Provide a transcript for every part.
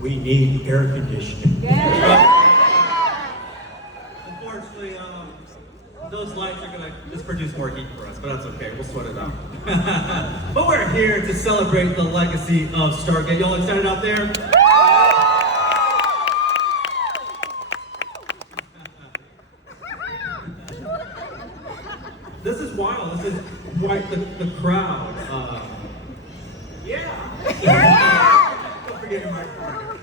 we need air conditioning. Unfortunately, those lights are gonna just produce more heat for us, but that's okay, we'll sweat it out. But we're here to celebrate the legacy of Stargate. Y'all excited out there? This is wild, this is quite the crowd. Yeah! Don't forget your microphone.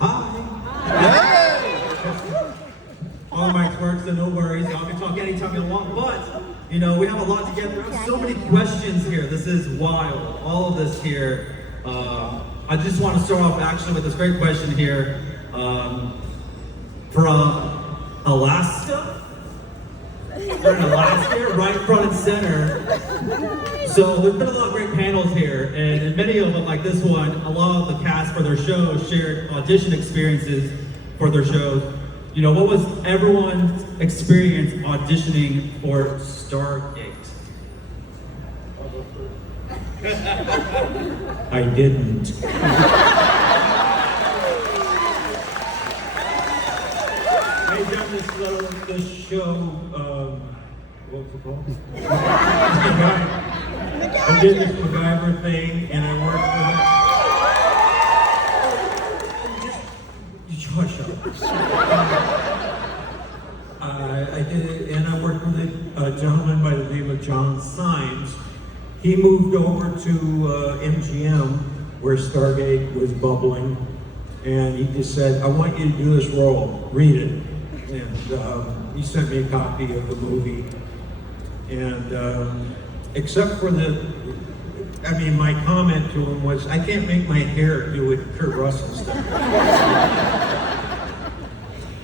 Hi! All mics work, so no worries. Y'all can talk anytime you want, but, you know, we have a lot to get through. So many questions here. This is wild. All of this here. I just want to start off actually with this great question here from Alaska. They're in Alaska, right front and center. So there's been a lot of great panels here, and many of them, like this one, a lot of the cast for their shows shared audition experiences for their shows. You know, what was everyone's experience auditioning for Stargate? I didn't. I done this show, what was it called? I did this MacGyver thing, and I worked with Hush up. I did it, and I worked with a gentleman by the name of John Symes. He moved over to MGM, where Stargate was bubbling, and he just said, "I want you to do this role, read it." And he sent me a copy of the movie. And except for my comment to him was, I can't make my hair do what Kurt Russell stuff.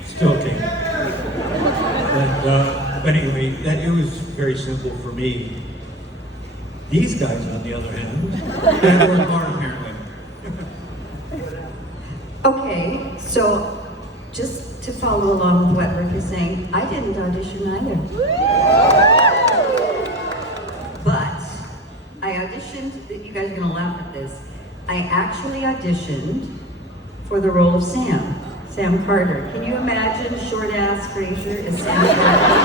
Still can't. But anyway, it was very simple for me. These guys, on the other hand, they work hard apparently. Okay, so just to follow along with what Rick is saying, I didn't audition either. But I auditioned, you guys are gonna laugh at this, I actually auditioned for the role of Sam Carter. Can you imagine short-ass Fraser as Sam Carter?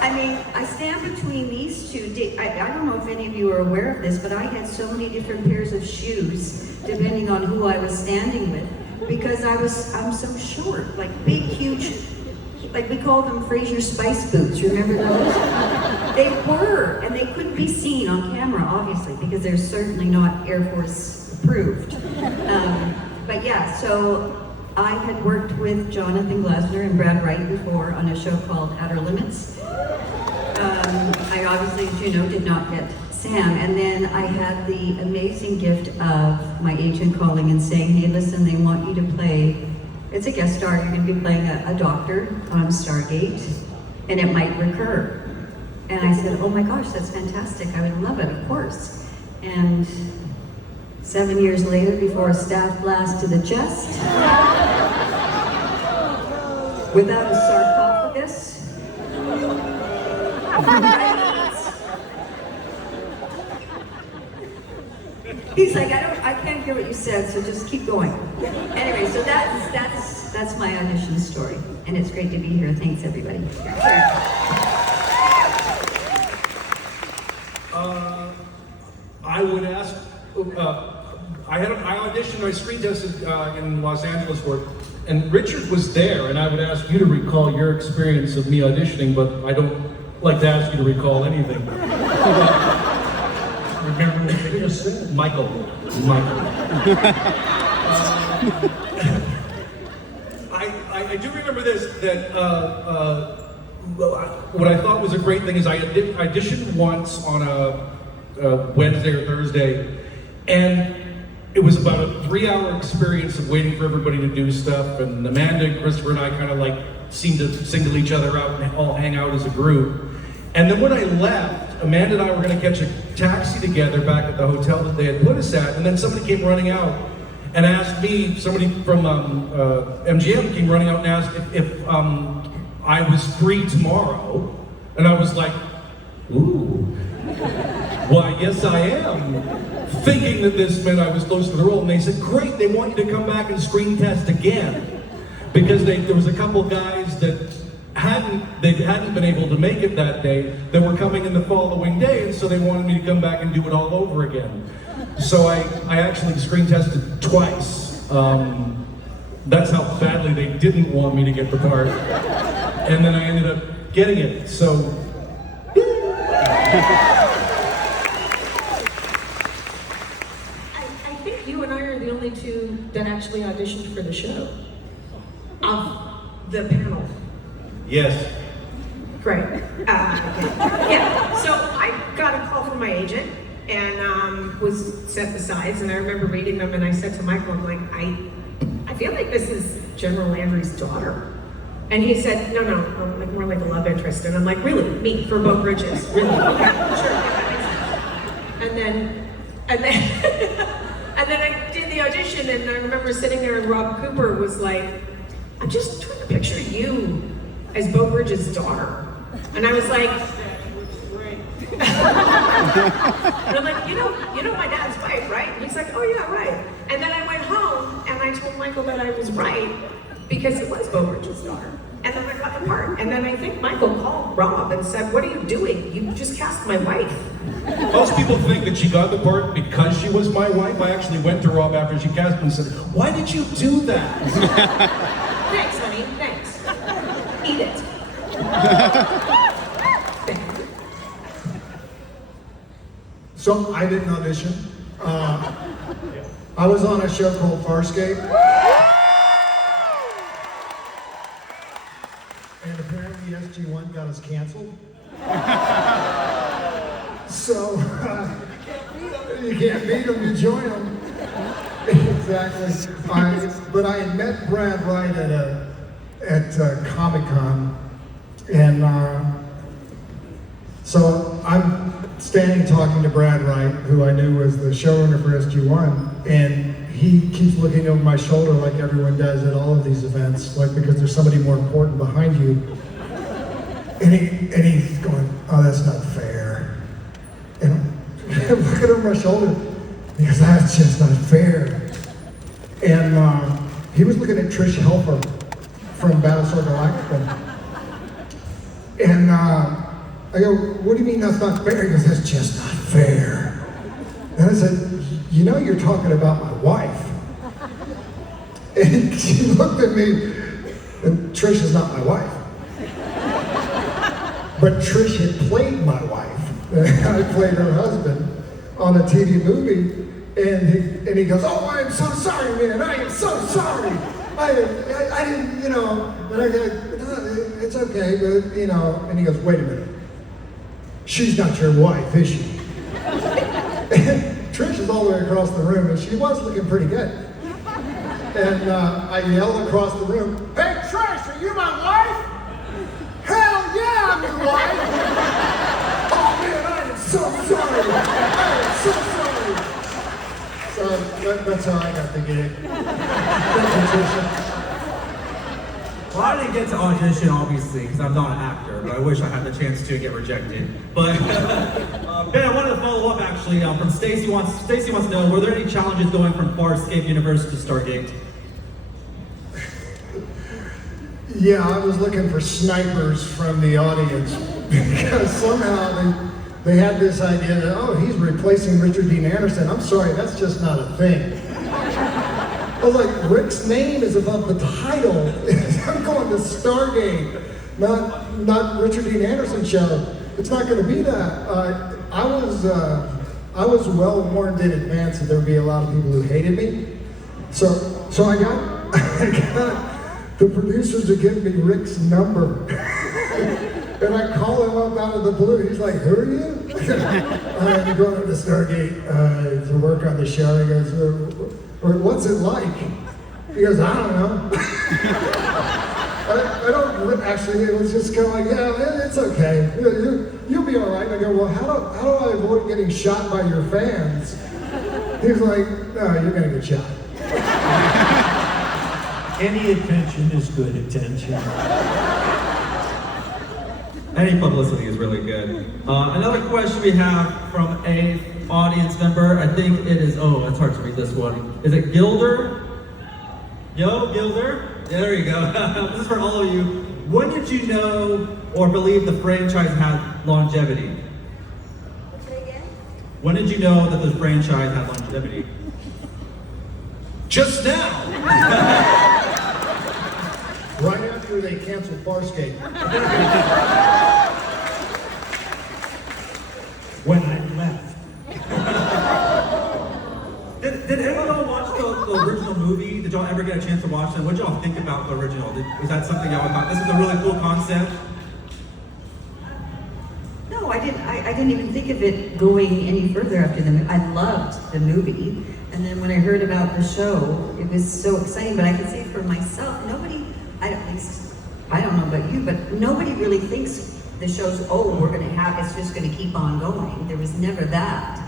I mean, I stand between these two. I don't know if any of you are aware of this, but I had so many different pairs of shoes, depending on who I was standing with, because I'm so short, like big, huge, like we call them Fraser Spice boots, remember those? They were, and they couldn't be seen on camera, obviously, because they're certainly not Air Force approved. But yeah, so I had worked with Jonathan Glasner and Brad Wright before on a show called Outer Limits. I obviously, as you know, did not get Sam, and then I had the amazing gift of my agent calling and saying, hey, listen, they want you to play, it's a guest star, you're going to be playing a doctor on Stargate, and it might recur. And I said, oh my gosh, that's fantastic, I would love it, of course. And 7 years later, before a staff blast to the chest, without a sarcophagus, he's like, I can't hear what you said, so just keep going. Anyway, so that's my audition story, and it's great to be here. Thanks, everybody. I would ask. I auditioned. I screen tested in Los Angeles for it, and Richard was there. And I would ask you to recall your experience of me auditioning, but I don't like to ask you to recall anything. Remember what you just said? Michael. I do remember this, that what I thought was a great thing is I auditioned once on a Wednesday or Thursday, and it was about a 3-hour experience of waiting for everybody to do stuff, and Amanda and Christopher and I kind of like seemed to single each other out and all hang out as a group. And then when I left, Amanda and I were going to catch a taxi together back at the hotel that they had put us at, and then somebody came running out and asked me, somebody from MGM came running out and asked if I was free tomorrow, and I was like, ooh. Why, yes, I am. Thinking that this meant I was close to the role, and they said, great, they want you to come back and screen test again. Because there was a couple guys that hadn't been able to make it that day, that were coming in the following day, and so they wanted me to come back and do it all over again. So I actually screen tested twice. That's how badly they didn't want me to get the part. And then I ended up getting it, so. I think you and I are the only two that actually auditioned for the show. Of the panel. Yes. Great. Yeah, so I got a call from my agent and was sent the sides, and I remember reading them, and I said to Michael, I'm like, I feel like this is General Landry's daughter. And he said, no, like more like a love interest. And I'm like, really? Me, for Beau Bridges? Really? Okay, sure, yeah, that makes sense. And then I did the audition, and I remember sitting there, and Rob Cooper was like, I'm just trying to picture you as Beau Bridges' daughter. And I was like, and I'm like, you know my dad's wife, right? And he's like, oh yeah, right. And then I went home and I told Michael that I was right because it was Beau Bridges' daughter. And then I got the part. And then I think Michael called Rob and said, what are you doing? You just cast my wife. Most people think that she got the part because she was my wife. I actually went to Rob after she cast me and said, why did you do that? Thanks, honey, thanks. Eat it. So I didn't audition. I was on a show called Farscape. And apparently SG1 got us canceled. So you can't beat them, you join them. Exactly. But I had met Brad Wright at Comic-Con, and so I'm standing talking to Brad Wright, who I knew was the showrunner for SG1, and he keeps looking over my shoulder like everyone does at all of these events, like because there's somebody more important behind you. And he's going, oh, that's not fair. And I'm looking over my shoulder, because that's just not fair. And he was looking at Trish Helfer from Battlestar Galactica. And I go, what do you mean that's not fair? He goes, that's just not fair. And I said, you know you're talking about my wife. And she looked at me, and Trish is not my wife. But Trish had played my wife. I played her husband on a TV movie. And he goes, oh, I am so sorry, man. I am so sorry. I didn't, and I go, no, it's okay, but, and he goes, wait a minute. She's not your wife, is she? And Trish is all the way across the room, and she was looking pretty good. And I yelled across the room, hey, Trish, are you my wife? Hell yeah, I'm your wife! Oh, man, I am so sorry. I am so sorry. So that's how I got the gig. Thank you, Tricia. Well, I didn't get to audition, obviously, because I'm not an actor, but I wish I had the chance to get rejected. But, Ben, I wanted to follow up, actually, from Stacy wants to know, were there any challenges going from Farscape Universe to Stargate? Yeah, I was looking for snipers from the audience, because somehow they had this idea that, oh, he's replacing Richard Dean Anderson. I'm sorry, that's just not a thing. I was like, Rick's name is above the title. I'm going to Stargate, not Richard Dean Anderson show. It's not going to be that. I was well warned in advance that there would be a lot of people who hated me. So I got the producers to give me Rick's number. And I call him up out of the blue. He's like, who are you? I'm going up to Stargate to work on the show. He goes, what's it like? He goes, I don't know. I don't actually, it was just kind of like, yeah, it's okay. You'll be all right. I go, well, how do I avoid getting shot by your fans? He's like, no, you're going to get shot. Any attention is good attention. Any publicity is really good. Another question we have from a audience member. I think it is. Oh, it's hard to read this one. Is it Gilder? Yo, Gilder. There you go. This is for all of you. When did you know or believe the franchise had longevity? Say again? When did you know that the franchise had longevity? Just now. Right after they canceled Farscape. When I left. Did anyone watch the original movie? Did y'all ever get a chance to watch it? What did y'all think about the original? Was that something y'all thought, this is a really cool concept? No, I didn't even think of it going any further after the movie. I loved the movie. And then when I heard about the show, it was so exciting. But I can say for myself, nobody, I don't know about you, but nobody really thinks the show's, it's just gonna keep on going. There was never that.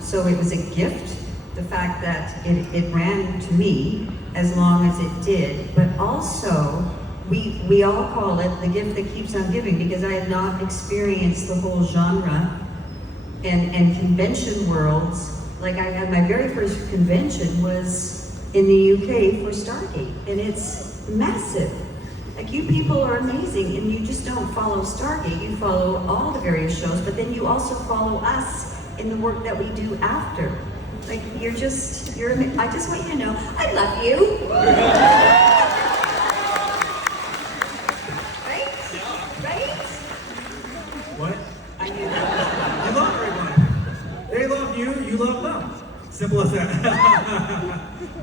So it was a gift, the fact that it ran to me as long as it did. But also, we all call it the gift that keeps on giving, because I have not experienced the whole genre and convention worlds. Like I had my very first convention was in the UK for Stargate, and it's massive. Like you people are amazing, and you just don't follow Stargate, you follow all the various shows, but then you also follow us in the work that we do after. Like I just want you to know, I love you. Right? What? I knew that. You love everyone. They love you, you love them. Simple as that.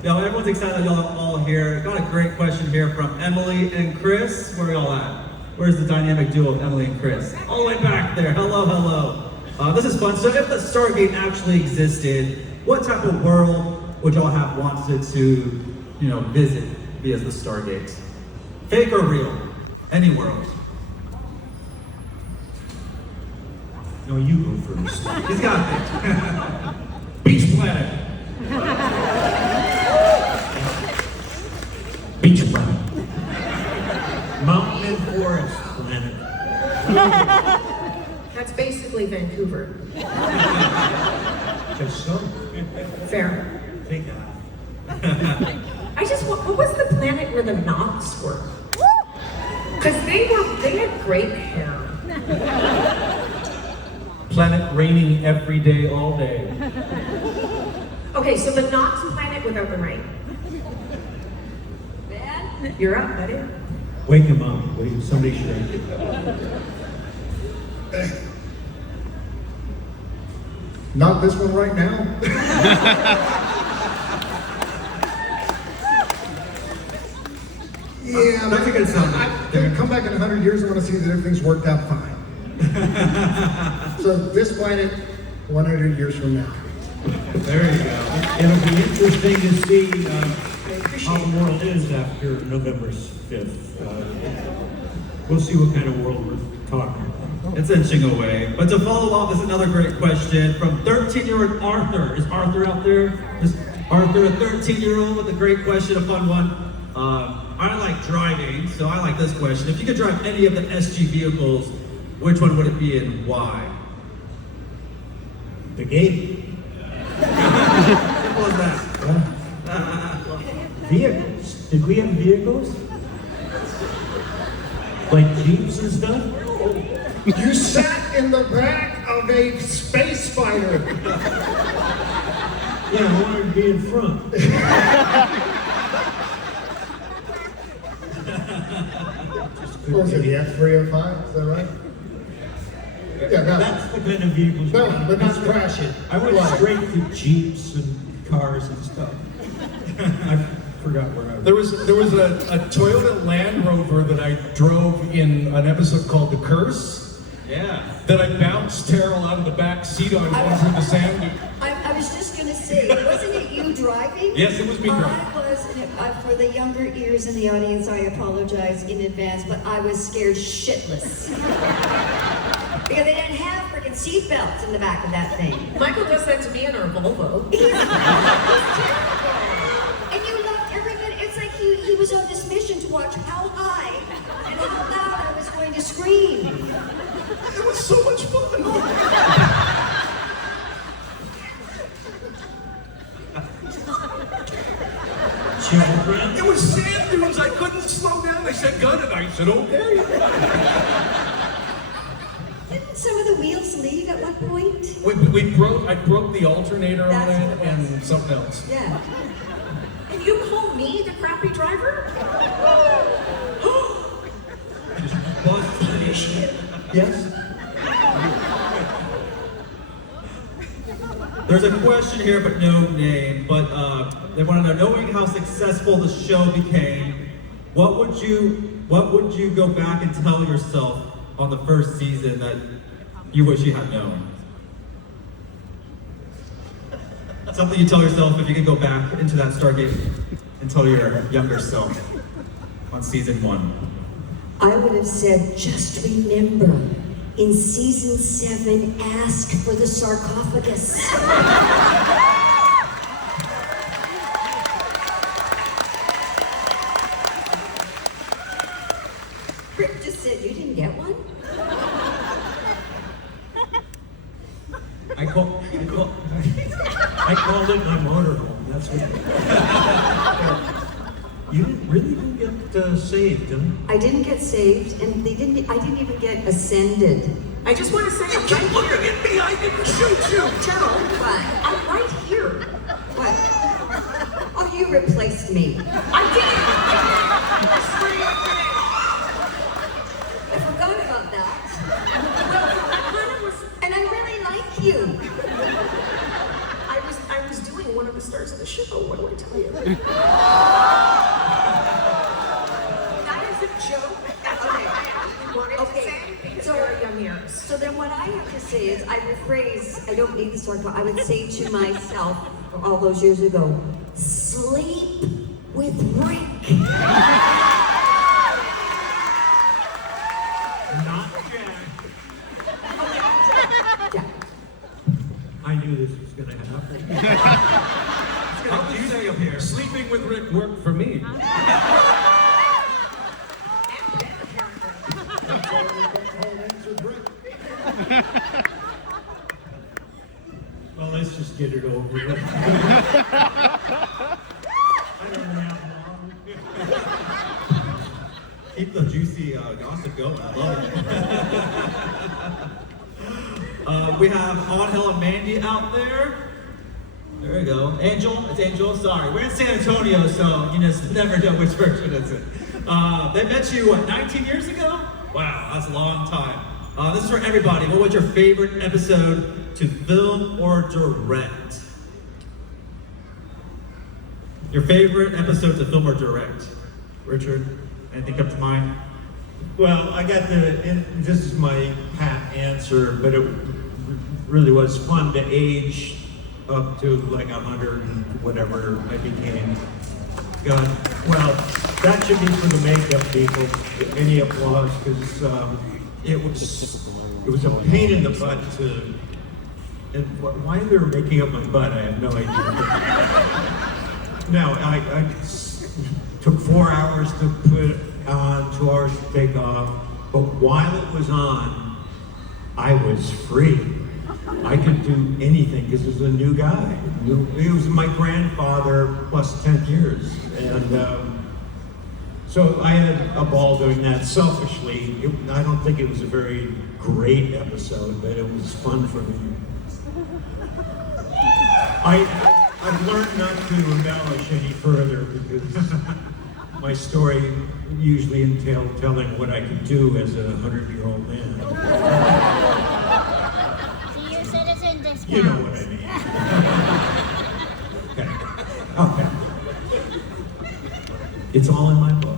Yo, everyone's excited that y'all are all here. Got a great question here from Emily and Chris. Where are y'all at? Where's the dynamic duo of Emily and Chris? All the way back there. Hello, hello. This is fun. So if the Stargate actually existed, what type of world would y'all have wanted to, visit via the Stargate? Fake or real? Any world. No, you go first. He's got it. Beach planet. Beach planet. Mountain and forest planet. That's basically Vancouver. Just so. Fair. Take that. What was the planet where the Knots were? Because they had great hair. Planet raining every day, all day. Okay, so the Knots planet without the rain. Man, You're up, buddy. Wake him up, will you? Somebody should. Not this one right now. Yeah, That's a good sound. I'm gonna come back in 100 years. I want to see that everything's worked out fine. So this planet, 100 years from now. There you go. It'll be interesting to see how the world is after November 5th. We'll see what kind of world we're talking about. It's inching away. But to follow up, is another great question from 13-year-old Arthur. Is Arthur out there? Is Arthur a 13-year-old with a great question, a fun one? I like driving, so I like this question. If you could drive any of the SG vehicles, which one would it be and why? The gate. Simple as that. Vehicles. Did we have vehicles? Like Jeeps and stuff? You sat in the back of a space fighter. Yeah, I wanted to be in front. What was it, the F-305? Is that right? Yeah, no. That's the kind of vehicles. No, but not crashing. I went straight to Jeeps and cars and stuff. I forgot where I was. There was a Toyota Land Rover that I drove in an episode called The Curse Yeah. that I bounced Terrell out of the back seat on going through the sand. I was just gonna say, wasn't it you driving? Yes, it was me driving. I was, and for the younger ears in the audience, I apologize in advance, but I was scared shitless. Because they didn't have freaking seatbelts in the back of that thing. Michael does that to me in our Volvo. He's terrible. And you loved every minute. It's like he was on this mission to watch how high and how loud I was going going to scream. It was so much fun. Children. It was sand dunes. I couldn't slow down. They said gun, and I said okay. Didn't some of the wheels leave at one point? I broke the alternator on That's it what it was. and something else. Yeah. And you call me the crappy driver? Yes? There's a question here, but no name. But they want to know, knowing how successful the show became, what would you go back and tell yourself on the first season that you wish you had known? Something you tell yourself if you could go back into that Stargate and tell your younger self on season 1. I would have said, just remember, in season 7, ask for the sarcophagus. Rick just said, you didn't get one? I called it my motorhome. That's what. You didn't get saved, huh? I didn't get saved, and I didn't even get ascended. I just want to say I'm Keep right looking here. at me. I didn't shoot you. Joe, What? I'm right here. What? Oh, you replaced me. I did. I swear to you, I I forgot about that. did. I kind of was. And I really like you. I was doing one of the stars of the show. What do I tell you? That is a joke. That's what I actually wanted to say because So- you're a young years. So then what I have to say is, I rephrase, I don't need the sarcophagus, I would say to myself all those years ago, sleep with Rick. Not Jack. Yeah. I knew this was going to happen. How do you say up here? Sleeping with Rick worked for me. Well, let's just get it over with. I don't have long. Keep the juicy gossip going. I love it. We have Angel and Mandy out there. There we go. Angel, it's Angel. Sorry, we're in San Antonio, so you just never know which version it's in. They met you, what, 19 years ago? Wow, that's a long time. This is for everybody. What was your favorite episode to film or direct? Your favorite episode to film or direct? Richard, anything come to mind? Well, I got this is my pat answer, but it really was fun to age up to like 100 and whatever I became. God, well, that should be for the makeup people. Any applause, because it was a pain in the butt to. And why they were making up my butt, I have no idea. Now, I took 4 hours to put it on, 2 hours to take off, but while it was on, I was free. I could do anything because it was a new guy. He was my grandfather plus 10 years. And so I had a ball doing that selfishly. I don't think it was a very great episode, but it was fun for me. I've learned not to embellish any further because my story usually entailed telling what I could do as a 100-year-old man. Senior citizen discount. You know what I mean. Okay. It's all in my book.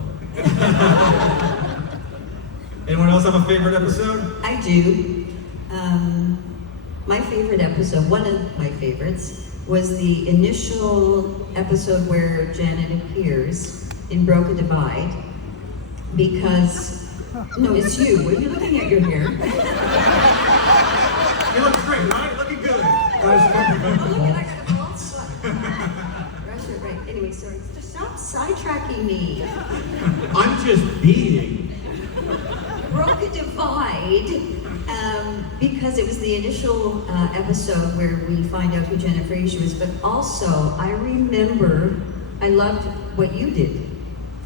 Anyone else have a favorite episode? I do. My favorite episode, one of my favorites, was the initial episode where Janet appears in Broken Divide. Because, no, it's you. What are you looking at your hair? You look great, right? Looking good. Oh, look at I got a bald spot. Rush it, right. Anyway, sorry. Stop sidetracking me. I'm just beating. broke a divide because it was the initial episode where we find out who Janet Frazier is, but also I remember I loved what you did.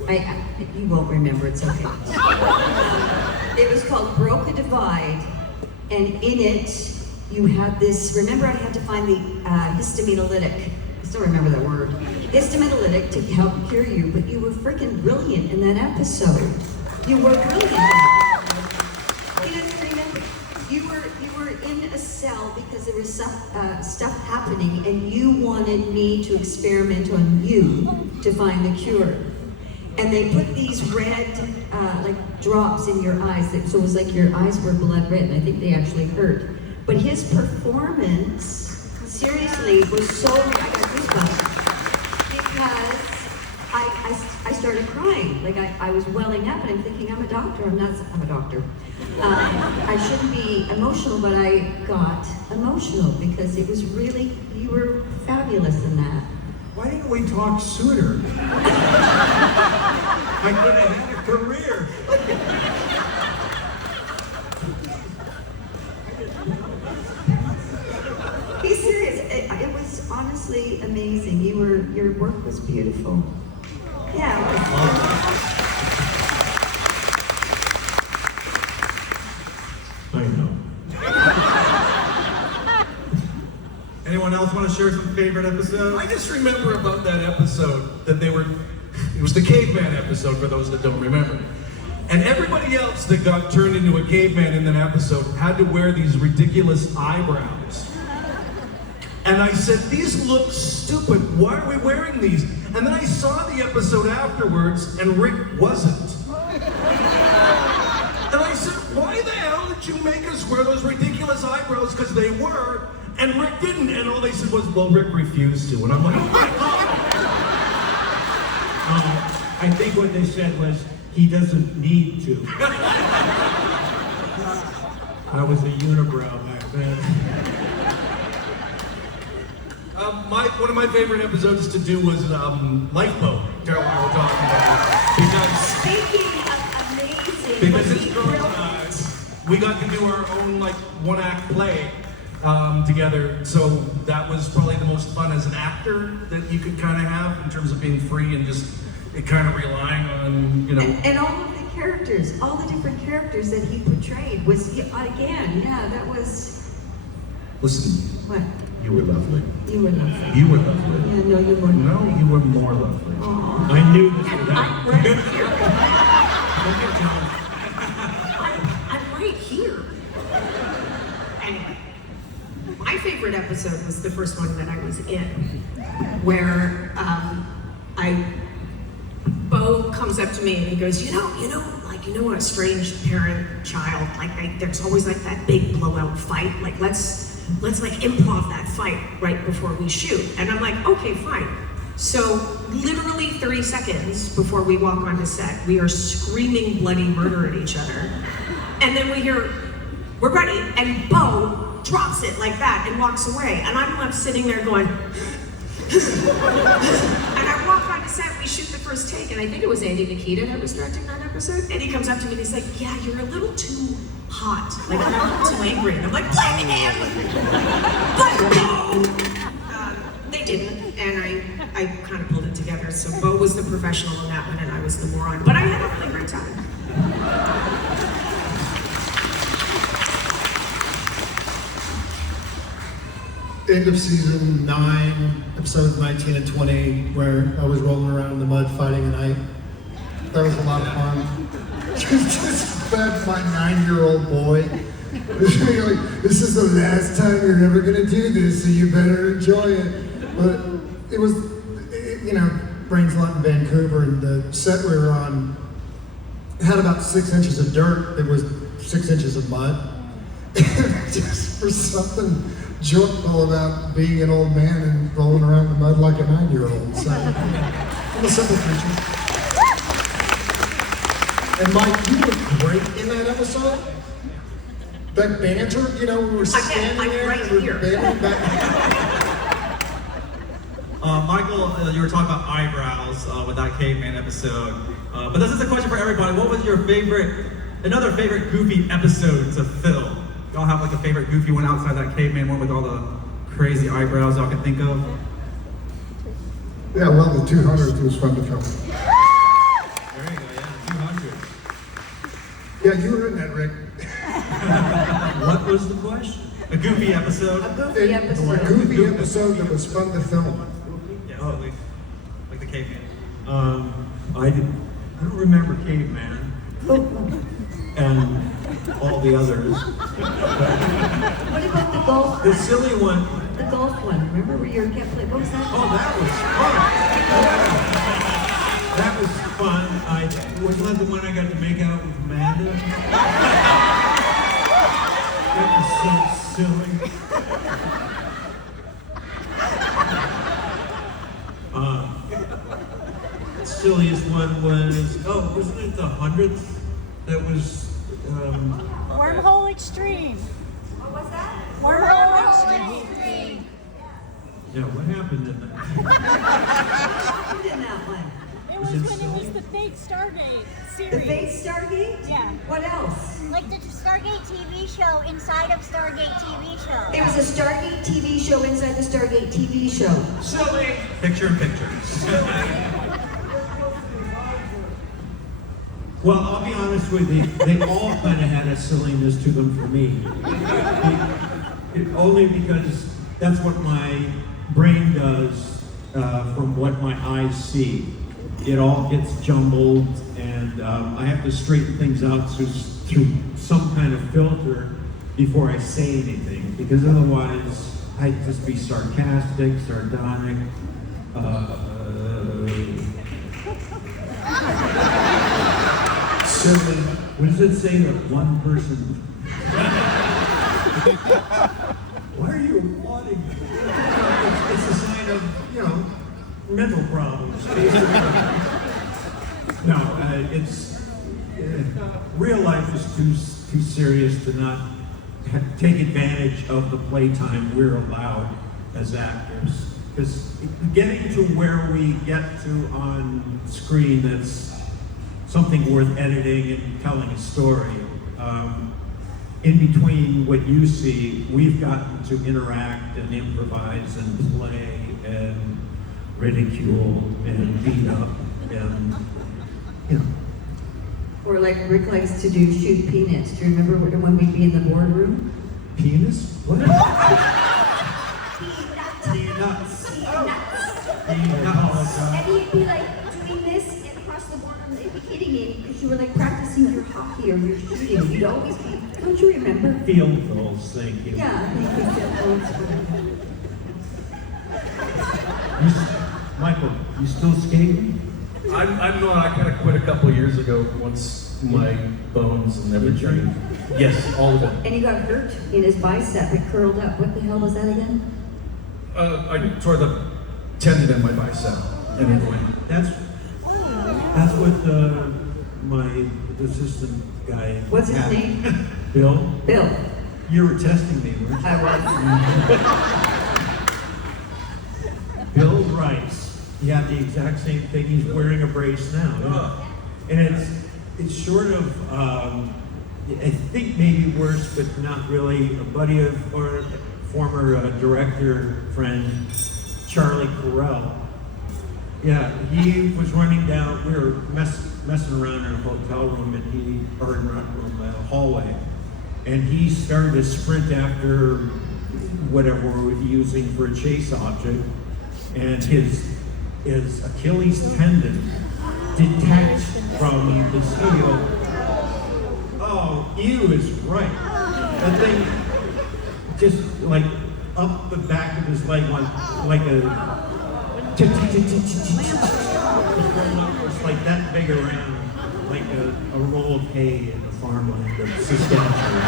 You won't remember, it's okay. It was called Broke a Divide, and in it you had this, remember I had to find the histaminolytic, I still remember that word, histaminolytic to help cure you, but you were freaking brilliant in that episode. You were brilliant. He doesn't remember. You were in a cell because there was stuff happening, and you wanted me to experiment on you to find the cure. And they put these red, like drops in your eyes, so it was like your eyes were blood red, and I think they actually hurt. But his performance, seriously, was so, I got goosebumps, because I started crying. Like I was welling up, and I'm thinking, I'm a doctor, I'm a doctor. I shouldn't be emotional, but I got emotional because it was really, you were fabulous in that. Why didn't we talk sooner? I could have had a career. He's serious. It was honestly amazing. Your work was beautiful. Yeah. It was. I know. Anyone else want to share some favorite episodes? I just remember about that episode that it was the caveman episode for those that don't remember. And everybody else that got turned into a caveman in that episode had to wear these ridiculous eyebrows. And I said, these look stupid, why are we wearing these? And then I saw the episode afterwards and Rick wasn't. And I said, why the hell did you make us wear those ridiculous eyebrows? Because they were, and Rick didn't. And all they said was, well, Rick refused to. And I'm like, oh my God. I think what they said was, he doesn't need to. I was a unibrow back then. One of my favorite episodes to do was Lifeboat. Carol and I were talking about it. Speaking of amazing, Because was it's he brilliant? we got to do our own like one-act play together. So that was probably the most fun as an actor that you could kind of have in terms of being free and just kind of relying on, you know. And all of the characters, all the different characters that he portrayed was, again, yeah, that was, Listen, what? you were lovely. You were lovely. You were lovely. Yeah, no, you weren't. No, you were more lovely. Aw. I knew this would I'm happen. right here. Look at John. I'm right here. Anyway, my favorite episode was the first one that I was in, where Bo comes up to me and he goes, you know, a strange parent-child, like there's always like that big blowout fight. Like let's like improv that fight right before we shoot. And I'm like, okay, fine. So literally 30 seconds before we walk onto set, we are screaming bloody murder at each other. And then we hear, we're ready, and Bo drops it like that and walks away. And I'm left sitting there going, and I walk onto set, we shoot the first take, and I think it was Andy Nikita that was directing that episode. And he comes up to me and he's like, yeah, you're a little too hot. Like, you're a little too angry. And I'm like, blame him! But no! They didn't, and I kind of pulled it together. So Bo was the professional in that one, and I was the moron. But I had a really great time. End of season 9, episodes 19 and 20, where I was rolling around in the mud fighting a knight. That was a lot of fun. Just fed my 9-year-old boy. Like, this is the last time you're ever gonna do this, so you better enjoy it. But it was, you know, Brains Lot in Vancouver, and the set we were on had about 6 inches of dirt. It was 6 inches of mud. Just for something joyful about being an old man and rolling around in the mud like a 9-year-old. So I'm a simple creature. And Mike, you were great in that episode. That banter, you know, we were standing I'm there right and we were here. bantering back. Michael, you were talking about eyebrows with that caveman episode. But this is a question for everybody. What was your favorite Another favorite Goofy episode to film. Y'all have like a favorite Goofy one outside that caveman one with all the crazy eyebrows y'all can think of? Yeah, well, the 200th was fun to film. There you go, yeah, 200. Yeah, you were in that, Rick. What was the question? A Goofy episode. A goofy A episode. goofy episode that was fun to film. Yeah, so like the caveman. I don't remember Caveman and all the others. What about the golf? The silly one, The golf one. Remember where you kept playing? What was that? oh, that was fun. That was fun. Wasn't that the one I got to make out with Amanda? That was so silly. Silliest one was, oh, wasn't it the 100th that was, Wormhole Extreme. What was that? Wormhole Extreme. yeah, what happened in that? What happened in that one? It was when it was the fake Stargate The series. fake Stargate? Yeah. What else? Like the Stargate TV show inside of Stargate TV show. There was a Stargate TV show inside the Stargate TV show. Silly! Picture in picture. Well, I'll be honest with you, they all kind of had a silliness to them for me. Only because that's what my brain does from what my eyes see. It all gets jumbled, and I have to straighten things out through some kind of filter before I say anything, because otherwise I'd just be sarcastic, sardonic. Silly. What does it say that one person? Why are you applauding? It's a sign of, mental problems. No, real life is too serious to not take advantage of the playtime we're allowed as actors. Because getting to where we get to on screen, that's something worth editing and telling a story. In between what you see, we've gotten to interact and improvise and play and ridicule and beat up and, Or like Rick likes to do, shoot peanuts. Do you remember when we'd be in the boardroom? penis? What? Peanuts. Peanuts. And he'd be like doing this and across the board, and they'd be hitting me because you were like practicing your hockey or your shooting. You'd always be, don't you remember? Field goals, thank you. Yeah, I think we said those. Michael, you still skating? I'm not. I kind of quit a couple of years ago once my bones and everything. Yes, all of it. And he got hurt in his bicep. It curled up. What the hell was that again? I tore the tendon in my bicep, and it went. That's what my assistant guy. What's his had. name? Bill. Bill. You were testing me, weren't you? I was. Bill Rice. He had the exact same thing. He's wearing a brace now. And it's short of, I think maybe worse, but not really. A buddy of, or former director friend, Charlie Carell. Yeah, he was running down, we were messing around in a hotel room, and or in a hallway. And he started to sprint after whatever we were using for a chase object. And his Achilles tendon detached from his heel. Oh, ew is right. That thing just like up the back of his leg like a it's like that big around, like a roll of hay in the farmland of Saskatchewan.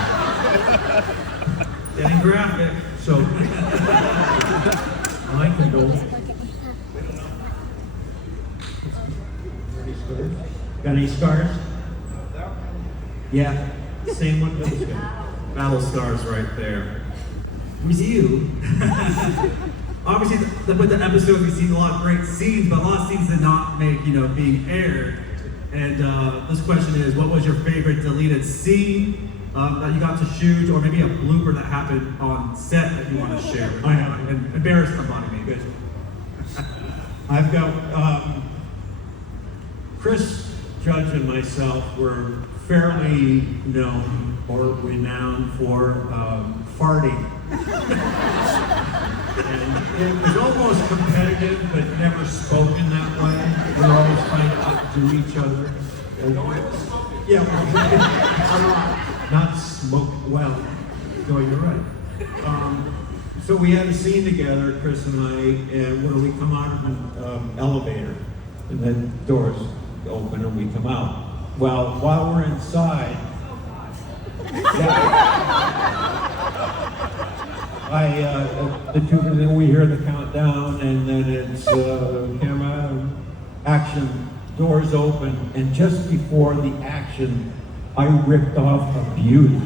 Getting graphic. So my condolences. Got any scars? Yeah, same one Bill's got. Battle scars right there. Who's you? Obviously, with the episodes, we've seen a lot of great scenes, but a lot of scenes did not make, being aired. And this question is, what was your favorite deleted scene that you got to shoot, or maybe a blooper that happened on set that you want to share? I have. And embarrass somebody, maybe. I've got Chris Judge and myself were fairly known or renowned for farting. And it was almost competitive, but never spoken that way. We were always trying to outdo each other. Yeah, well, not smoke. Well, no, you're right. So we had a scene together, Chris and I, and where we come out of an elevator, and then doors open and we come out. Well, while we're inside, the two, and then we hear the countdown, and then it's camera, action, doors open, and just before the action, I ripped off a beauty.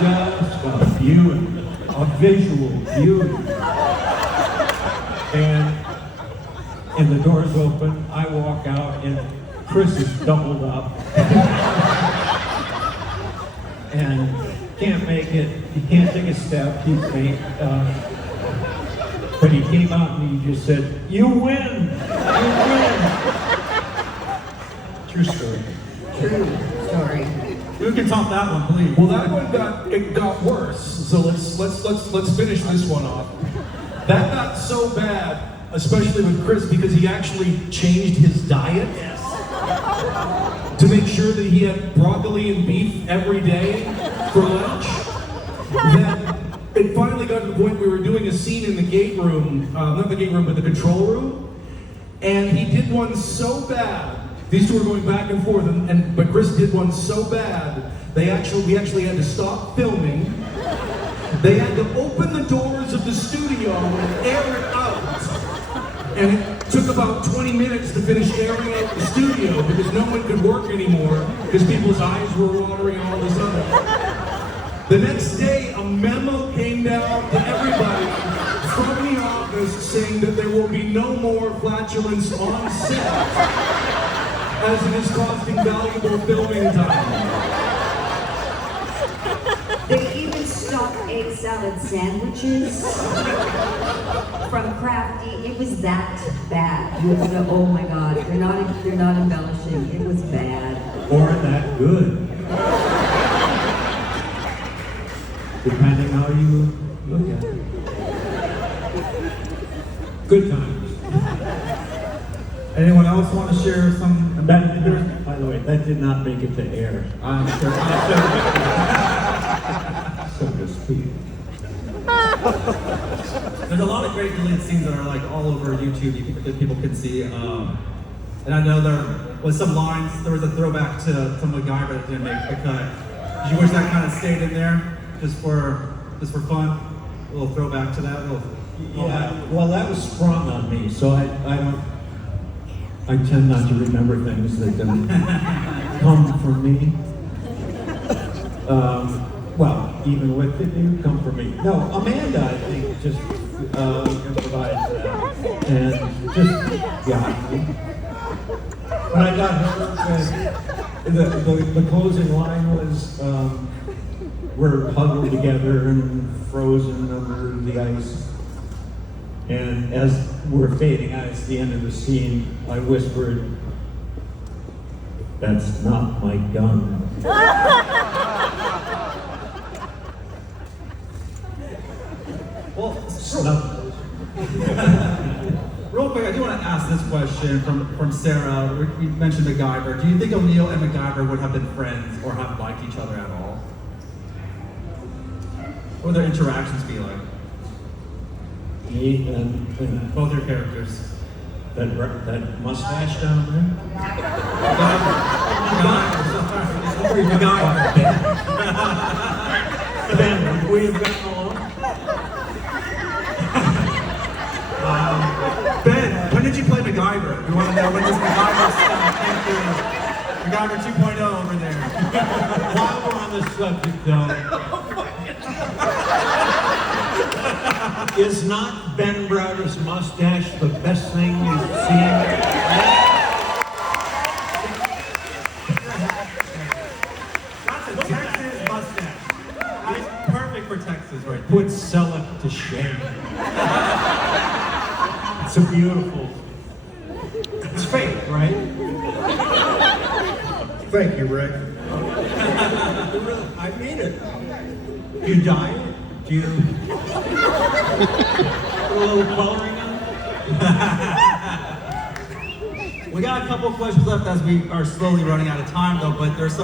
Just a beauty. A visual beauty. And the doors open, I walk out, and Chris is doubled up. And can't make it, he can't take a step, he's faint. But he came out and he just said, "You win! You win!" True story. True story. Who can top that one, please? Well, that one got worse. So let's finish this one off. That got so bad, especially with Chris, because he actually changed his diet to make sure that he had broccoli and beef every day for lunch. That it finally got to the point we were doing a scene in the gate room, not the gate room, but the control room, and he did one so bad. These two were going back and forth, but Chris did one so bad, we actually had to stop filming. They had to open the doors of the studio and air it out. And it took about 20 minutes to finish airing out the studio because no one could work anymore because people's eyes were watering and all this other. The next day, a memo came down to everybody from the office saying that there will be no more flatulence on set, as it is costing valuable filming time. They even stopped egg salad sandwiches from Crafty. It was that bad. You know, oh my God, you're not embellishing. It was bad. Or that good. Depending how you look at it. Good times. Anyone else want to share some? That, by the way, that did not make it to air. I'm sure. So to speak. There's a lot of great deleted scenes that are like all over YouTube that people can see. And I know there was some lines. There was a throwback to MacGyver that didn't make the cut. Did you wish that kind of stayed in there just for fun? A little throwback to that. Yeah. Well, that was sprung on me, so I tend not to remember things that don't come from me. Well, even with it, they come from me. No, Amanda, I think, just improvised that. And just got me. When I got her, the closing line was, we're huddled together and frozen under the ice. And as we're fading out, it's the end of the scene, I whispered, "That's not my gun." Well, Snuff. real quick, I do want to ask this question from Sarah. We mentioned MacGyver. Do you think O'Neill and MacGyver would have been friends or have liked each other at all? What would their interactions be like? Me and Both your characters. that mustache down there. Ben, we have gotten along. Ben, when did you play MacGyver? We want to know when this MacGyver stuff came through. MacGyver 2.0 over there. While we're on this subject, though, is not Ben Browder's mustache the best thing you've seen? put Selleck to shame. It's a beautiful. It's fake, right? Thank you, Rick. I made it. Do you dye it? Do you put a little coloring on it? We got a couple of questions left as we are slowly running out of time, though. But there's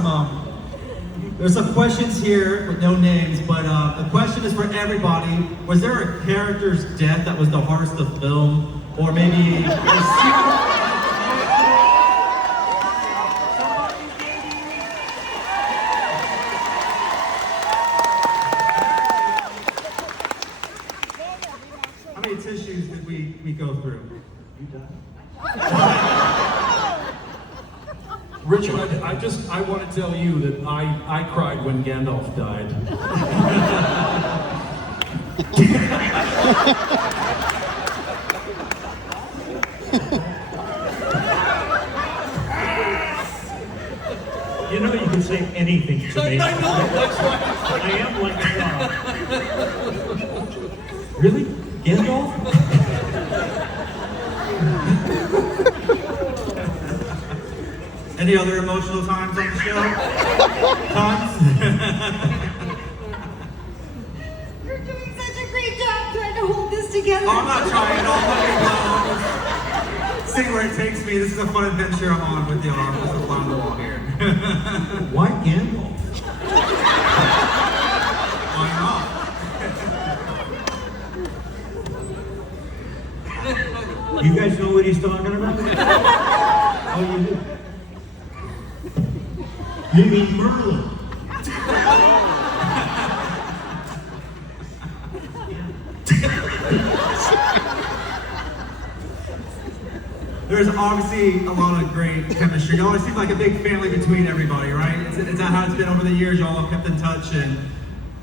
some questions here with no names. But the question is for everybody: was there a character's death that was the hardest to film, or maybe a secret? How many tissues did we go through? Richard, I want to tell you that I cried when Gandalf died. You know you can say anything to me. I know, that's why. I am like a Really? Gandalf? Any other emotional times on the show? Times? You're doing such a great job trying to hold this together. Oh, I'm not trying at all. Let me go. See where it takes me. This is a fun adventure I'm on with y'all. This is a fun walk here. Why Gandalf? Why not? You guys know what he's talking about? Oh, you do? You mean Merlin? There's obviously a lot of great chemistry. Y'all seem like a big family between everybody, right? Is that how it's been over the years? Y'all have kept in touch and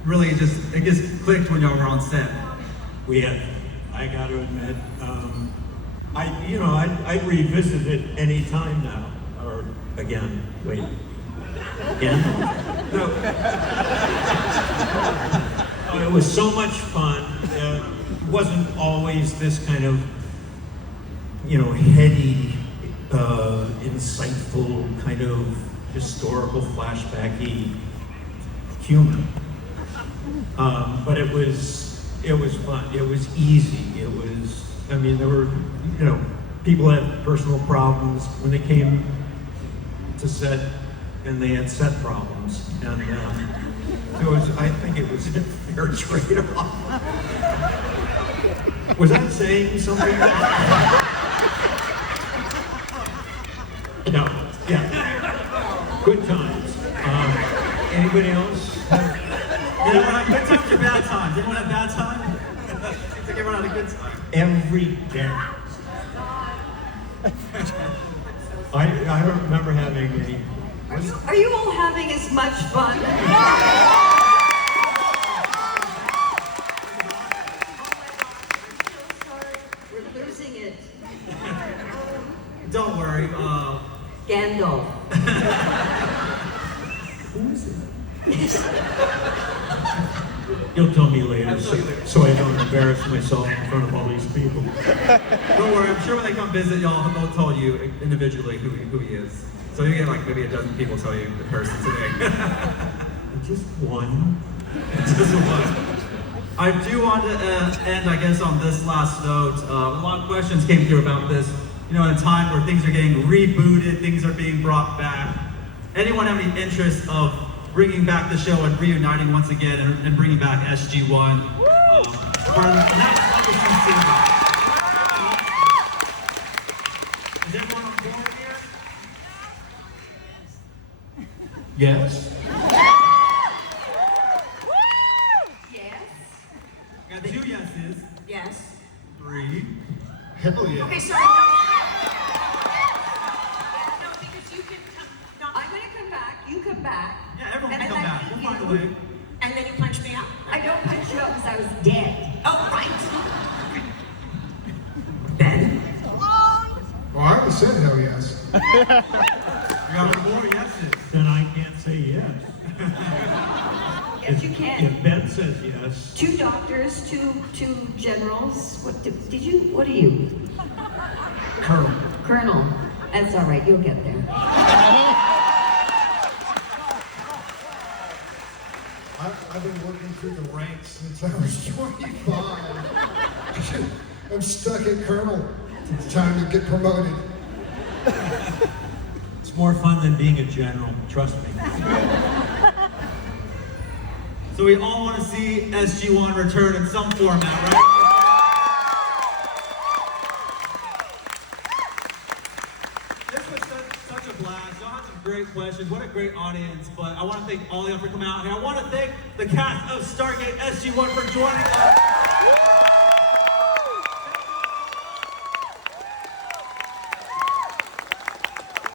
really it just clicked when y'all were on set. We have. I got to admit, I'd revisit it any time now. Or again. Wait. Again? No. Oh, it was so much fun. It wasn't always this kind of, heady, insightful, kind of historical flashbacky humor. But it was fun. It was easy. There were, people had personal problems when they came to set, and they had set problems. And I think it was a fair trade-off. Was I saying something? No. Yeah. Good times. Anybody else? Good times or bad times? Anyone have bad time? I think everyone had a good time. Every day. I don't remember having any. Are you all having as much fun? We're losing it. Don't worry. Gandalf. Who is it? You'll tell me later, so I don't embarrass myself in front of all these people. Don't worry. I'm sure when they come visit, they'll tell you individually who he is. So you get like maybe a dozen people tell you in person today. Just one. Just one. I do want to end, I guess, on this last note. A lot of questions came through about this. In a time where things are getting rebooted, things are being brought back. Anyone have any interest of bringing back the show and reuniting once again and bringing back SG-1 for the next season? Is everyone on board here? Yes. Yes. Got 2 yeses, Yes. 3. Hell yeah. Okay, sorry. No, because you can come. No, I'm gonna come back, you come back. Yeah, everyone and can come then I back. meet We'll find a you. way. and then you punch me out. I don't punch you out because I was dead. Oh, right. Ben. Well, I already said hell yes. We got 4 yeses. Then I can't say yes. Yes, you can. If Ben says yes. 2 doctors, two generals. What did you? What are you? Colonel. Colonel. That's all right. You'll get there. I've been working through the ranks since I was 25. I'm stuck at Colonel. It's time to get promoted. It's more fun than being a general, trust me. So we all want to see SG1 return in some format, right? This was such a blast. Y'all had some great questions. What a great audience. But I want to thank all y'all for coming out here. I want to thank the cast of Stargate SG1 for joining us.